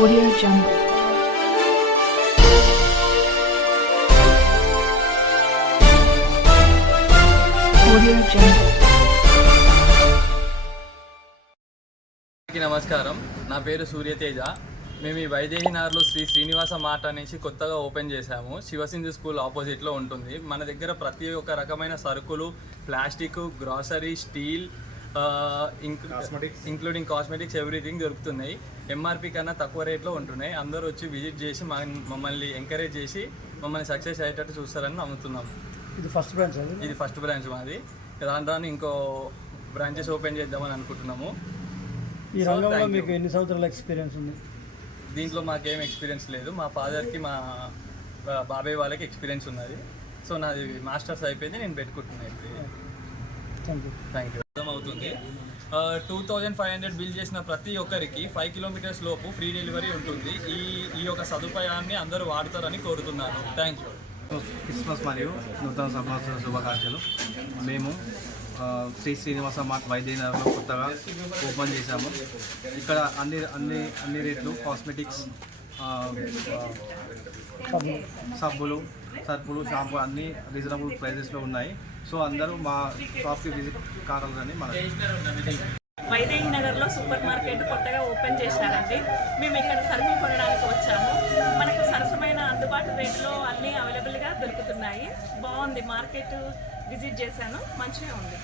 Audio Jungle. Audio Jungle. నమస్కారం, నా పేరు సూర్యతేజ. మేము ఈ వైదేహినగర్లో శ్రీ శ్రీనివాస మార్ట్ అనేసి కొత్తగా ఓపెన్ చేశాము. శివసింధు స్కూల్ ఆపోజిట్లో ఉంటుంది. మన దగ్గర ప్రతి ఒక్క రకమైన సరుకులు, plastic, grocery, steel, including cosmetics everything దొరుకుతున్నాయి. ఎంఆర్పి కన్నా తక్కువ రేట్లో ఉంటున్నాయి. అందరూ వచ్చి విజిట్ చేసి మమ్మల్ని ఎంకరేజ్ చేసి మమ్మల్ని సక్సెస్ అయ్యేటట్టు చూస్తారని నమ్ముతున్నాము. ఇది ఫస్ట్ బ్రాంచ్ మాది. రాను ఇంకో బ్రాంచెస్ ఓపెన్ చేద్దామని అనుకుంటున్నాము. ఈ రంగంలో మీకు ఎన్ని సంవత్సరాల ఎక్స్పీరియన్స్ ఉంది? దీంట్లో మాకేం ఎక్స్పీరియన్స్ లేదు. మా ఫాదర్కి, మా బాబాయ్ వాళ్ళకి ఎక్స్పీరియన్స్ ఉన్నది. సో నాది మాస్టర్స్ అయిపోయింది, నేను పెట్టుకుంటున్నాను. Thank you. అర్థమవుతుంది. 2500 బిల్ చేసిన ప్రతి ఒక్కరికి 5 కిలోమీటర్స్ లోపు ఫ్రీ డెలివరీ ఉంటుంది. ఈ యొక్క సదుపాయాన్ని అందరూ వాడతారని కోరుతున్నాను. Thank you. క్రిస్మస్ మరియు నూతన సంవత్సర శుభాకాంక్షలు. మేము శ్రీ శ్రీనివాస మార్ట్ వైదేహినగర్లో కొత్తగా ఓపెన్ చేశాము. ఇక్కడ అన్ని రేట్లు, కాస్మెటిక్స్, సబ్బులు, సర్పులు, షాంపూ అన్నీ రీజనబుల్ ప్రైజెస్లో ఉన్నాయి. సో అందరూ మా షాప్కి విజిట్ కావాలని మన వైదేహినగర్లో సూపర్ మార్కెట్ కొత్తగా ఓపెన్ చేశారండి. మేము ఇక్కడ సరుకులు కొనడానికి వచ్చాము. మనకు సరసమైన అందుబాటు రేట్లో అన్నీ అవైలబుల్గా దొరుకుతున్నాయి. బాగుంది, మార్కెట్ విజిట్ చేశాను, మంచిగా ఉంది.